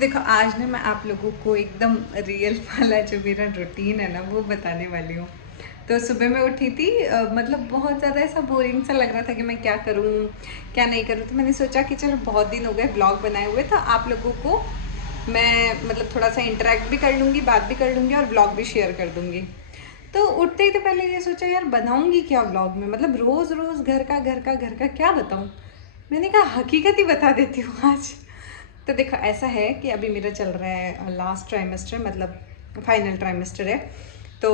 देखो आज ना मैं आप लोगों को एकदम रियल वाला जो मेरा रूटीन है ना वो बताने वाली हूँ। तो सुबह मैं उठी थी, मतलब बहुत ज़्यादा ऐसा बोरिंग सा लग रहा था कि मैं क्या करूँ क्या नहीं करूँ। तो मैंने सोचा कि चलो बहुत दिन हो गए ब्लॉग बनाए हुए, तो आप लोगों को मैं मतलब थोड़ा सा इंटरेक्ट भी कर लूँगी, बात भी कर लूँगी और ब्लॉग भी शेयर कर दूँगी। तो उठते ही तो पहले ये सोचा यार बनाऊँगी क्या ब्लॉग में, मतलब रोज़ रोज़ घर का क्या बताऊँ। मैंने कहा हकीकत ही बता देती हूँ आज। तो देखो ऐसा है कि अभी मेरा चल रहा है लास्ट ट्राइमेस्टर, मतलब फाइनल ट्राइमेस्टर है। तो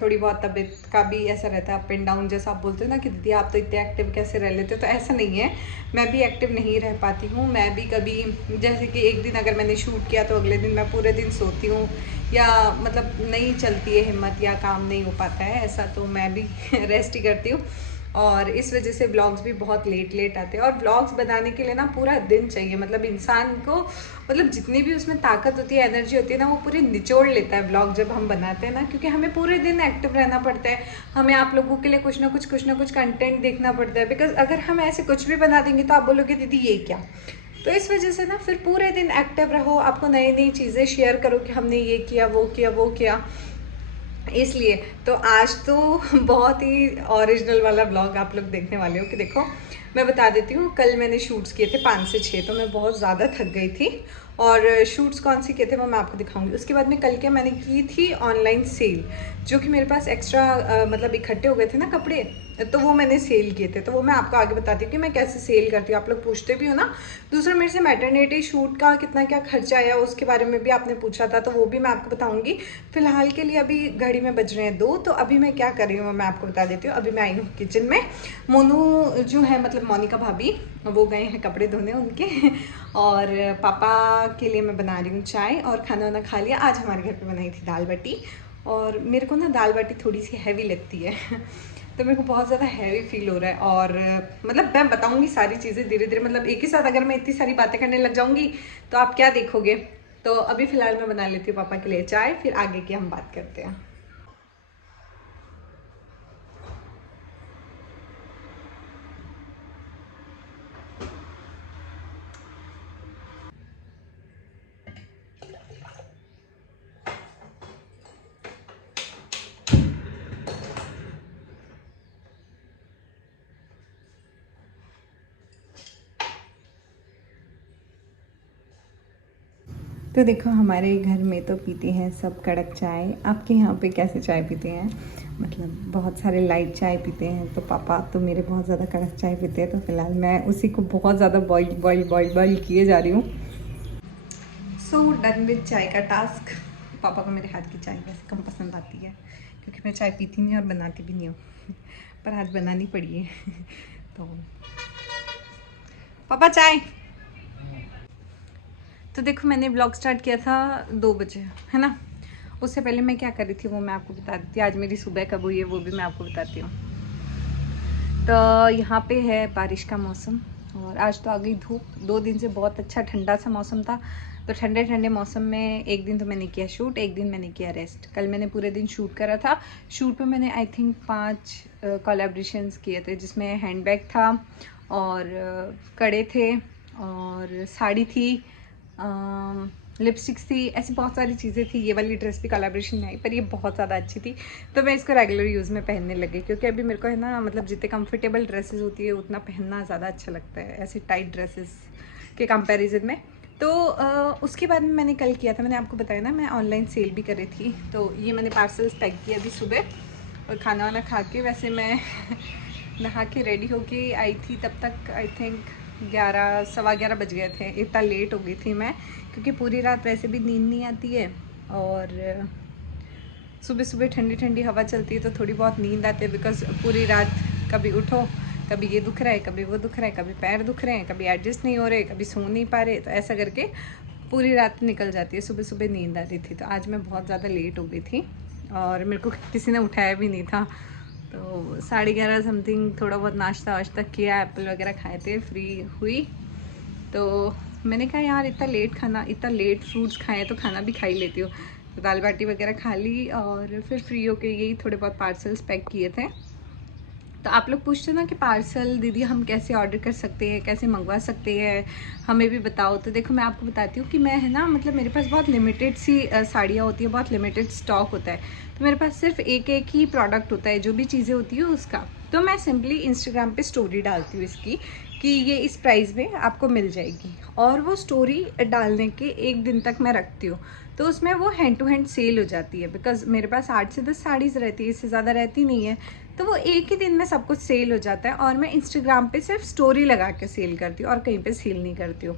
थोड़ी बहुत तबीयत का भी ऐसा रहता है, अप एंड डाउन, जैसा आप बोलते हो ना कि दीदी आप तो इतने एक्टिव कैसे रह लेते हो, तो ऐसा नहीं है। मैं भी एक्टिव नहीं रह पाती हूँ। मैं भी कभी, जैसे कि एक दिन अगर मैंने शूट किया तो अगले दिन मैं पूरे दिन सोती हूँ, या मतलब नहीं चलती है हिम्मत या काम नहीं हो पाता है ऐसा, तो मैं भी रेस्ट ही करती हूँ। और इस वजह से व्लॉग्स भी बहुत लेट लेट आते हैं। और व्लॉग्स बनाने के लिए ना पूरा दिन चाहिए, मतलब इंसान को, मतलब जितनी भी उसमें ताकत होती है, एनर्जी होती है ना, वो पूरी निचोड़ लेता है व्लॉग जब हम बनाते हैं ना, क्योंकि हमें पूरे दिन एक्टिव रहना पड़ता है। हमें आप लोगों के लिए कुछ ना कुछ कंटेंट देखना पड़ता है। बिकॉज अगर हम ऐसे कुछ भी बना देंगे तो आप बोलोगे दीदी ये क्या। तो इस वजह से ना फिर पूरे दिन एक्टिव रहो, आपको नई नई चीज़ें शेयर करो कि हमने ये किया वो किया वो किया, इसलिए। तो आज तो बहुत ही ओरिजिनल वाला ब्लॉग आप लोग देखने वाले हो। कि देखो मैं बता देती हूँ, कल मैंने शूट्स किए थे 5 से 6, तो मैं बहुत ज़्यादा थक गई थी। और शूट्स कौन से किए थे वो मैं आपको दिखाऊंगी। उसके बाद में कल के मैंने की थी ऑनलाइन सेल, जो कि मेरे पास एक्स्ट्रा मतलब इकट्ठे हो गए थे ना कपड़े, तो वो मैंने सेल किए थे। तो वो मैं आपको आगे बताती हूँ कि मैं कैसे सेल करती हूँ। आप लोग पूछते भी हो ना। दूसरा मेरे से मैटरनिटी शूट का कितना क्या खर्चा आया उसके बारे में भी आपने पूछा था, तो वो भी मैं आपको बताऊंगी। फिलहाल के लिए अभी घड़ी में बज रहे हैं 2, तो अभी मैं क्या कर रही हूँ मैं आपको बता देती हूँ। अभी मैं आई हूँ किचन में। मोनू जो है, मतलब मोनिका भाभी, वो गए हैं कपड़े धोने उनके। और पापा के लिए मैं बना रही हूँ चाय, और खाना वाना खा लिया। आज हमारे घर पे बनाई थी दाल बाटी, और मेरे को ना दाल बाटी थोड़ी सी हैवी लगती है। तो मेरे को बहुत ज़्यादा हैवी फील हो रहा है। और मतलब मैं बताऊंगी सारी चीज़ें धीरे धीरे, मतलब एक ही साथ अगर मैं इतनी सारी बातें करने लग जाऊंगी तो आप क्या देखोगे। तो अभी फ़िलहाल मैं बना लेती हूँ पापा के लिए चाय, फिर आगे की हम बात करते हैं। तो देखो हमारे घर में तो पीते हैं सब कड़क चाय। आपके यहाँ पे कैसे चाय पीते हैं? मतलब बहुत सारे लाइट चाय पीते हैं, तो पापा तो मेरे बहुत ज़्यादा कड़क चाय पीते हैं। तो फिलहाल मैं उसी को बहुत ज़्यादा बॉईल बॉईल बॉईल बॉईल किए जा रही हूँ। सो डन विद चाय का टास्क। पापा को मेरे हाथ की चाय वैसे कम पसंद आती है, क्योंकि मैं चाय पीती नहीं और बनाती भी नहीं हूँ। पर आज बनानी पड़ी है। तो पापा चाय। तो देखो मैंने ब्लॉग स्टार्ट किया था 2 बजे, है ना। उससे पहले मैं क्या कर रही थी वो मैं आपको बता देती हूँ। आज मेरी सुबह कब हुई है वो भी मैं आपको बताती हूँ। तो यहाँ पे है बारिश का मौसम, और आज तो आ गई धूप। 2 दिन से बहुत अच्छा ठंडा सा मौसम था। तो ठंडे ठंडे मौसम में एक दिन तो मैंने किया शूट, एक दिन मैंने किया रेस्ट। कल मैंने पूरे दिन शूट करा था। शूट पे मैंने आई थिंक 5 कोलैबोरेशंस किए थे, जिसमें हैंडबैग था, और कड़े थे, और साड़ी थी, लिपस्टिक्स थी, ऐसी बहुत सारी चीज़ें थी। ये वाली ड्रेस भी कोलैबोरेशन में आई, पर ये बहुत ज़्यादा अच्छी थी। तो मैं इसको रेगुलर यूज़ में पहनने लगी, क्योंकि अभी मेरे को है ना, मतलब जितने कंफर्टेबल ड्रेसेस होती है उतना पहनना ज़्यादा अच्छा लगता है ऐसी टाइट ड्रेसेस के कंपैरिजन में। तो उसके बाद में मैंने कल किया था, मैंने आपको बताया ना मैं ऑनलाइन सेल भी कर रही थी। तो ये मैंने पार्सल्स पैक किया अभी सुबह, और खाना वाना खा के वैसे मैं नहा के रेडी होके आई थी। तब तक आई थिंक 11 सवा 11 बज गए थे। इतना लेट हो गई थी मैं, क्योंकि पूरी रात वैसे भी नींद नहीं आती है, और सुबह सुबह ठंडी ठंडी हवा चलती है तो थोड़ी बहुत नींद आती है। बिकॉज पूरी रात कभी उठो, कभी ये दुख रहा है, कभी वो दुख रहा है, कभी पैर दुख रहे हैं, कभी एडजस्ट नहीं हो रहे, कभी सो नहीं पा रहे, तो ऐसा करके पूरी रात निकल जाती है। सुबह सुबह नींद आ रही थी, तो आज मैं बहुत ज़्यादा लेट हो गई थी, और मेरे को किसी ने उठाया भी नहीं था। तो 11:30 समथिंग थोड़ा बहुत नाश्ता वाश्ता किया, एप्पल वगैरह खाए थे, फ्री हुई। तो मैंने कहा यार इतना लेट खाना, इतना लेट फ्रूट्स खाए तो खाना भी खा ही लेती हूँ। तो दाल बाटी वगैरह खा ली, और फिर फ्री होके यही थोड़े बहुत पार्सल्स पैक किए थे। तो आप लोग पूछते हो ना कि पार्सल दीदी हम कैसे ऑर्डर कर सकते हैं, कैसे मंगवा सकते हैं, हमें भी बताओ। तो देखो मैं आपको बताती हूँ कि मैं है ना, मतलब मेरे पास बहुत लिमिटेड सी साड़ियाँ होती है, बहुत लिमिटेड स्टॉक होता है। तो मेरे पास सिर्फ एक एक ही प्रोडक्ट होता है, जो भी चीज़ें होती है उसका। तो मैं सिंपली इंस्टाग्राम पे स्टोरी डालती हूँ इसकी कि ये इस प्राइस में आपको मिल जाएगी, और वो स्टोरी डालने के एक दिन तक मैं रखती हूँ। तो उसमें वो हैंड टू हैंड सेल हो जाती है, बिकॉज मेरे पास 8 से 10 साड़ीज़ रहती है, इससे ज़्यादा रहती नहीं है। तो वो एक ही दिन में सब कुछ सेल हो जाता है, और मैं इंस्टाग्राम पे सिर्फ स्टोरी लगा के सेल करती हूँ और कहीं पे सेल नहीं करती हूँ।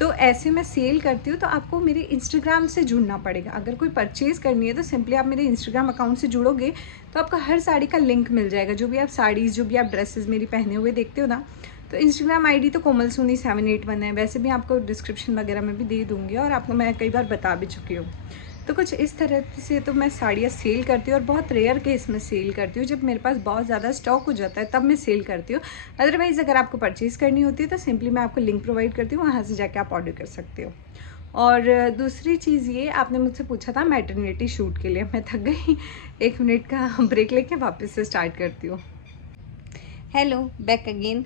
तो ऐसे मैं सेल करती हूँ। तो आपको मेरे इंस्टाग्राम से जुड़ना पड़ेगा। अगर कोई परचेज़ करनी है तो सिंपली आप मेरे इंस्टाग्राम अकाउंट से जुड़ोगे तो आपका हर साड़ी का लिंक मिल जाएगा। जो भी आप साड़ीज़, जो भी आप ड्रेसेस मेरी पहने हुए देखते हो ना, तो इंस्टाग्राम आईडी तो कोमल सोनी 781 है। वैसे भी आपको डिस्क्रिप्शन वगैरह में भी दे दूँगी, और आपको मैं कई बार बता भी चुकी हूँ। तो कुछ इस तरह से तो मैं साड़ियाँ सेल करती हूँ, और बहुत रेयर केस में सेल करती हूँ। जब मेरे पास बहुत ज़्यादा स्टॉक हो जाता है तब मैं सेल करती हूँ। अदरवाइज़ अगर आपको परचेज़ करनी होती है तो सिंपली मैं आपको लिंक प्रोवाइड करती हूँ, वहाँ से जाके आप ऑर्डर कर सकते हो। और दूसरी चीज़ ये, आपने मुझसे पूछा था मैटरनिटी शूट के लिए। मैं थक गई, 1 मिनट का ब्रेक लेके वापस से स्टार्ट करती हूँ। Hello, back again.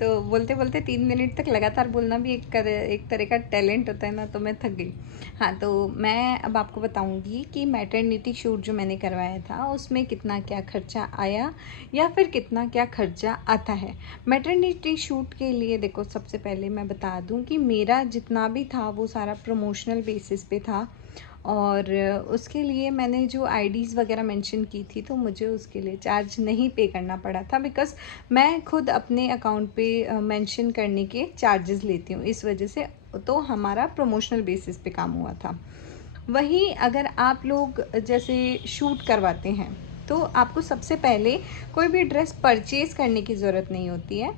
तो बोलते बोलते 3 मिनट तक लगातार बोलना भी एक तरह का टैलेंट होता है ना, तो मैं थक गई। हाँ, तो मैं अब आपको बताऊंगी कि मैटरनिटी शूट जो मैंने करवाया था उसमें कितना क्या खर्चा आया, या फिर कितना क्या खर्चा आता है। मैटरनिटी शूट के लिए देखो, सबसे पहले मैं बता दूं कि मेरा जितना भी था वो सारा प्रमोशनल बेसिस पे था, और उसके लिए मैंने जो आईडीज़ वगैरह मेंशन की थी तो मुझे उसके लिए चार्ज नहीं पे करना पड़ा था, बिकॉज़ मैं खुद अपने अकाउंट पे मेंशन करने के चार्जेस लेती हूँ, इस वजह से। तो हमारा प्रमोशनल बेसिस पे काम हुआ था। वहीं अगर आप लोग जैसे शूट करवाते हैं तो आपको सबसे पहले कोई भी ड्रेस परचेज़ करने की ज़रूरत नहीं होती है।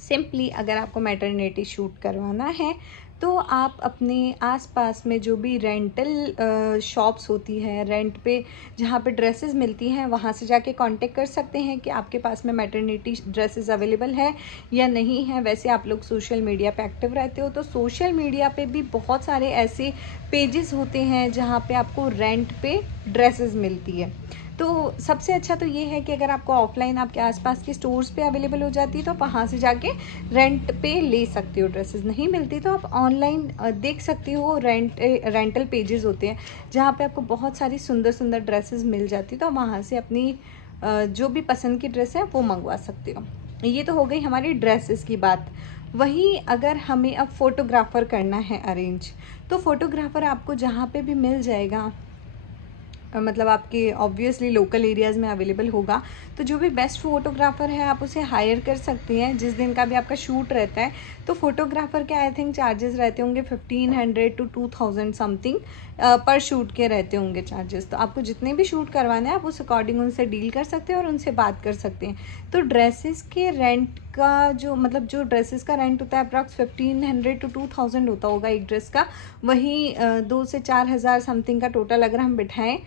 सिंपली अगर आपको मैटरनिटी शूट करवाना है तो आप अपने आसपास में जो भी रेंटल शॉप्स होती है, रेंट पे जहाँ पे ड्रेसेस मिलती हैं, वहाँ से जाके कांटेक्ट कर सकते हैं कि आपके पास में मैटरनिटी ड्रेसेस अवेलेबल है या नहीं है। वैसे आप लोग सोशल मीडिया पे एक्टिव रहते हो, तो सोशल मीडिया पे भी बहुत सारे ऐसे पेजेस होते हैं जहाँ पे आपको रेंट पे ड्रेसेस मिलती है। तो सबसे अच्छा तो ये है कि अगर आपको ऑफलाइन आपके आसपास के स्टोर्स पे अवेलेबल हो जाती है तो आप वहाँ से जाके रेंट पे ले सकते हो। ड्रेसेस नहीं मिलती तो आप ऑनलाइन देख सकते हो। रेंटल पेजेस होते हैं जहाँ पे आपको बहुत सारी सुंदर सुंदर ड्रेसेस मिल जाती है, तो आप वहाँ से अपनी जो भी पसंद की ड्रेस है वो मंगवा सकते हो। ये तो हो गई हमारी ड्रेसेस की बात। वहीं अगर हमें अब फोटोग्राफ़र करना है अरेंज, तो फोटोग्राफ़र आपको जहाँ पे भी मिल जाएगा, मतलब आपके ऑब्वियसली लोकल एरियाज़ में अवेलेबल होगा। तो जो भी बेस्ट फ़ोटोग्राफ़र है आप उसे हायर कर सकती हैं जिस दिन का भी आपका शूट रहता है। तो फ़ोटोग्राफ़र के आई थिंक चार्जेस रहते होंगे 1500 टू 2000 समथिंग पर शूट के रहते होंगे चार्जेस। तो आपको जितने भी शूट करवाना है आप उस अकॉर्डिंग उनसे डील कर सकते हैं और उनसे बात कर सकते हैं। तो ड्रेसेस के रेंट का जो, मतलब जो ड्रेसेस का रेंट होता है अप्रॉक्स 1500 टू 2000 होता होगा एक ड्रेस का। वहीं 2 से 4000 समथिंग का टोटल अगर हम बिठाएं,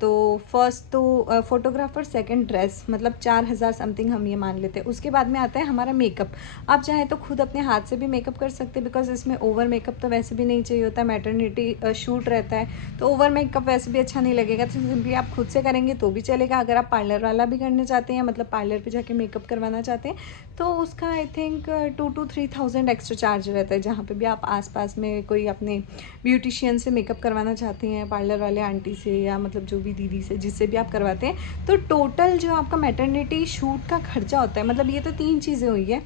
तो फर्स्ट तो फोटोग्राफर, सेकंड ड्रेस, मतलब 4000 समथिंग हम ये मान लेते हैं। उसके बाद में आता है हमारा मेकअप। आप चाहें तो खुद अपने हाथ से भी मेकअप कर सकते हैं, बिकॉज इसमें ओवर मेकअप तो वैसे भी नहीं चाहिए होता। मैटरनिटी शूट रहता है तो ओवर मेकअप वैसे भी अच्छा नहीं लगेगा, तो सिंपली आप खुद से करेंगे तो भी चलेगा। अगर आप पार्लर वाला भी करना चाहते हैं, मतलब पार्लर पर जाके मेकअप करवाना चाहते हैं, तो उसका I think 2 to 3000 extra charge रहता है। जहाँ पे भी आप आसपास में कोई अपने ब्यूटिशियन से मेकअप करवाना चाहते हैं, पार्लर वाले आंटी से, या मतलब जो भी दीदी से, जिससे भी आप करवाते हैं, तो टोटल जो आपका मैटरनिटी शूट का खर्चा होता है, मतलब ये तो 3 चीज़ें हुई है।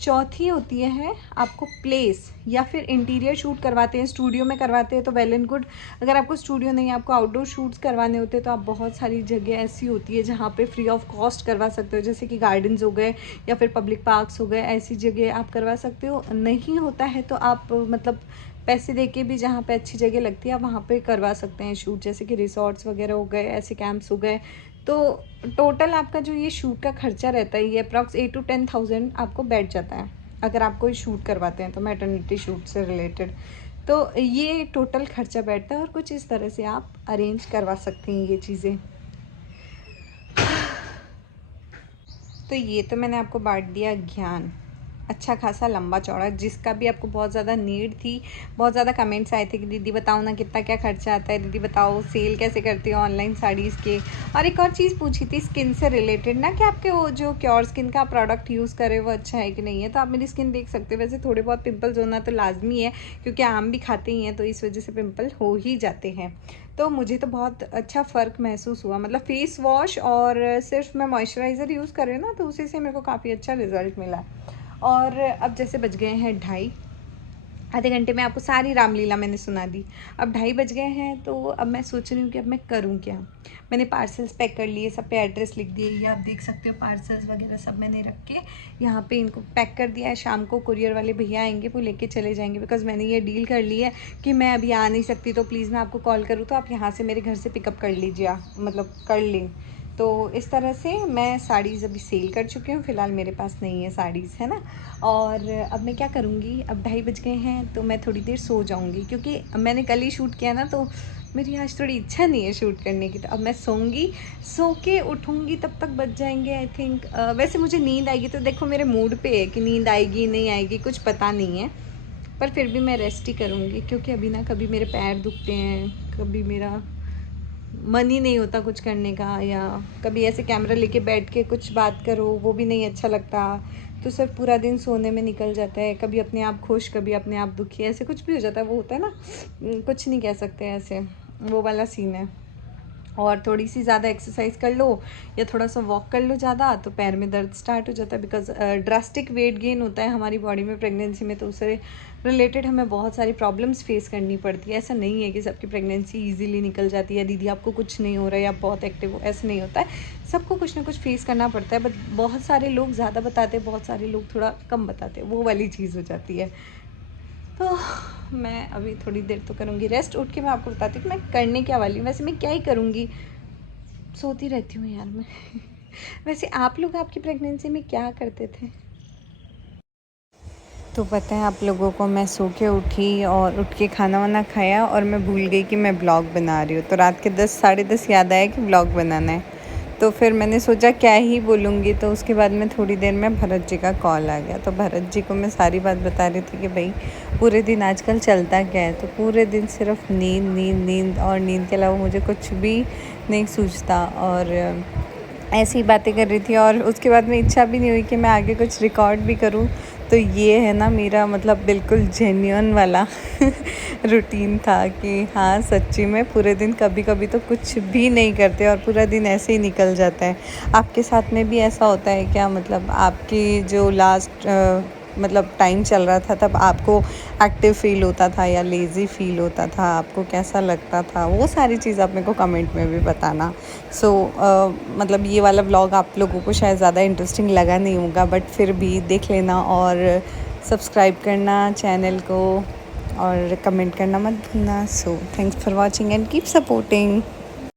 चौथी होती है आपको प्लेस, या फिर इंटीरियर शूट करवाते हैं, स्टूडियो में करवाते हैं तो वेल एंड गुड। अगर आपको स्टूडियो नहीं, आपको आउटडोर शूट्स करवाने होते हैं, तो आप बहुत सारी जगह ऐसी होती है जहाँ पे फ्री ऑफ कॉस्ट करवा सकते हो, जैसे कि गार्डन्स हो गए या फिर पब्लिक पार्क्स हो गए, ऐसी जगह आप करवा सकते हो। नहीं होता है तो आप मतलब पैसे देके भी जहाँ पे अच्छी जगह लगती है आप वहाँ पे करवा सकते हैं शूट, जैसे कि रिसोर्ट्स वगैरह हो गए, ऐसे कैंप्स हो गए। तो टोटल आपका जो ये शूट का खर्चा रहता है ये अप्रॉक्स 8 to 10,000 आपको बैठ जाता है, अगर आप कोई शूट करवाते हैं तो मैटरनिटी शूट से रिलेटेड। तो ये टोटल खर्चा बैठता है, और कुछ इस तरह से आप अरेंज करवा सकते हैं ये चीज़ें। तो ये तो मैंने आपको बांट दिया ज्ञान। अच्छा खासा लंबा चौड़ा, जिसका भी आपको बहुत ज़्यादा नीड थी। बहुत ज़्यादा कमेंट्स आए थे कि दीदी बताओ ना कितना क्या खर्चा आता है, दीदी बताओ सेल कैसे करती हो ऑनलाइन साड़ीज़ के। और एक और चीज़ पूछी थी स्किन से रिलेटेड ना, कि आपके वो जो क्योर स्किन का प्रोडक्ट यूज़ करे वो अच्छा है कि नहीं है। तो आप मेरी स्किन देख सकते हो, वैसे थोड़े बहुत पिंपल्स होना तो लाजमी है, क्योंकि आम भी खाते ही हैं तो इस वजह से पिंपल हो ही जाते हैं। तो मुझे तो बहुत अच्छा फ़र्क महसूस हुआ, मतलब फेस वॉश और सिर्फ मैं मॉइस्चराइज़र यूज़ कर रही हूँ ना, तो उसी से मेरे को काफ़ी अच्छा रिज़ल्ट मिला। और अब जैसे बज गए हैं 2:30, आधे घंटे में आपको सारी रामलीला मैंने सुना दी। अब 2:30 बज गए हैं, तो अब मैं सोच रही हूँ कि अब मैं करूँ क्या। मैंने पार्सल्स पैक कर लिए, सब पे एड्रेस लिख दिए, ये आप देख सकते हो पार्सल्स वगैरह सब मैंने रख के यहाँ पे इनको पैक कर दिया है। शाम को कुरियर वाले भैया आएंगे, वो लेके चले जाएंगे, बिकॉज़ मैंने ये डील कर ली है कि मैं अभी आ नहीं सकती, तो प्लीज़ मैं आपको कॉल करूँ तो आप यहाँ से मेरे घर से पिकअप कर लीजिए, मतलब कर लें। तो इस तरह से मैं साड़ीज़ अभी सेल कर चुकी हूँ, फ़िलहाल मेरे पास नहीं है साड़ीज़, है ना। और अब मैं क्या करूँगी, अब 2:30 बज गए हैं, तो मैं थोड़ी देर सो जाऊँगी, क्योंकि मैंने कल ही शूट किया ना, तो मेरी आज थोड़ी इच्छा नहीं है शूट करने की। तो अब मैं सोऊंगी, सो के उठूँगी तब तक बज जाएंगे आई थिंक, वैसे मुझे नींद आएगी तो देखो मेरे मूड पे है कि नींद आएगी नहीं आएगी कुछ पता नहीं है, पर फिर भी मैं रेस्ट ही करूँगी, क्योंकि अभी ना कभी मेरे पैर दुखते हैं, कभी मेरा मन ही नहीं होता कुछ करने का, या कभी ऐसे कैमरा लेके बैठ के कुछ बात करो वो भी नहीं अच्छा लगता। तो सिर्फ पूरा दिन सोने में निकल जाता है, कभी अपने आप खुश कभी अपने आप दुखी, ऐसे कुछ भी हो जाता है, वो होता है ना, कुछ नहीं कह सकते ऐसे, वो वाला सीन है। और थोड़ी सी ज़्यादा एक्सरसाइज कर लो या थोड़ा सा वॉक कर लो ज़्यादा, तो पैर में दर्द स्टार्ट हो जाता है, बिकॉज ड्रास्टिक वेट गेन होता है हमारी बॉडी में प्रेगनेंसी में, तो उससे रिलेटेड हमें बहुत सारी प्रॉब्लम्स फेस करनी पड़ती है। ऐसा नहीं है कि सबकी प्रेगनेंसी इजीली निकल जाती है, दीदी आपको कुछ नहीं हो रहा है या बहुत एक्टिव हो, ऐसा नहीं होता है। सबको कुछ ना कुछ फेस करना पड़ता है, बट बहुत सारे लोग ज़्यादा बताते हैं, बहुत सारे लोग थोड़ा कम बताते हैं, वो वाली चीज़ हो जाती है। तो मैं अभी थोड़ी देर तो करूँगी रेस्ट, उठ के मैं आपको बताती हूँ कि मैं करने क्या वाली हूँ। वैसे मैं क्या ही करूँगी, सोती रहती हूँ यार मैं। वैसे आप लोग आपकी प्रेगनेंसी में क्या करते थे? तो पता है आप लोगों को, मैं सो के उठी और उठ के खाना वाना खाया, और मैं भूल गई कि मैं ब्लॉग बना रही हूँ। तो रात के 10 साढ़े 10 याद आया कि ब्लॉग बनाना है। तो फिर मैंने सोचा क्या ही बोलूँगी, तो उसके बाद में थोड़ी देर में भरत जी का कॉल आ गया। तो भरत जी को मैं सारी बात बता रही थी कि भाई पूरे दिन आजकल चलता क्या है। तो पूरे दिन सिर्फ नींद नींद नींद, और नींद के अलावा मुझे कुछ भी नहीं सूझता, और ऐसी बातें कर रही थी। और उसके बाद में इच्छा भी नहीं हुई कि मैं आगे कुछ रिकॉर्ड भी करूं। तो ये है ना मेरा मतलब बिल्कुल जेन्युइन वाला रूटीन था कि हाँ सच्ची में पूरे दिन कभी कभी तो कुछ भी नहीं करते और पूरा दिन ऐसे ही निकल जाता है। आपके साथ में भी ऐसा होता है क्या? मतलब आपकी जो लास्ट मतलब टाइम चल रहा था तब आपको एक्टिव फील होता था या लेज़ी फील होता था? आपको कैसा लगता था? वो सारी चीज़ आप मेरे को कमेंट में भी बताना। सो मतलब ये वाला व्लॉग आप लोगों को शायद ज़्यादा इंटरेस्टिंग लगा नहीं होगा, बट फिर भी देख लेना, और सब्सक्राइब करना चैनल को, और कमेंट करना मत भूलना। So thanks for watching and keep supporting.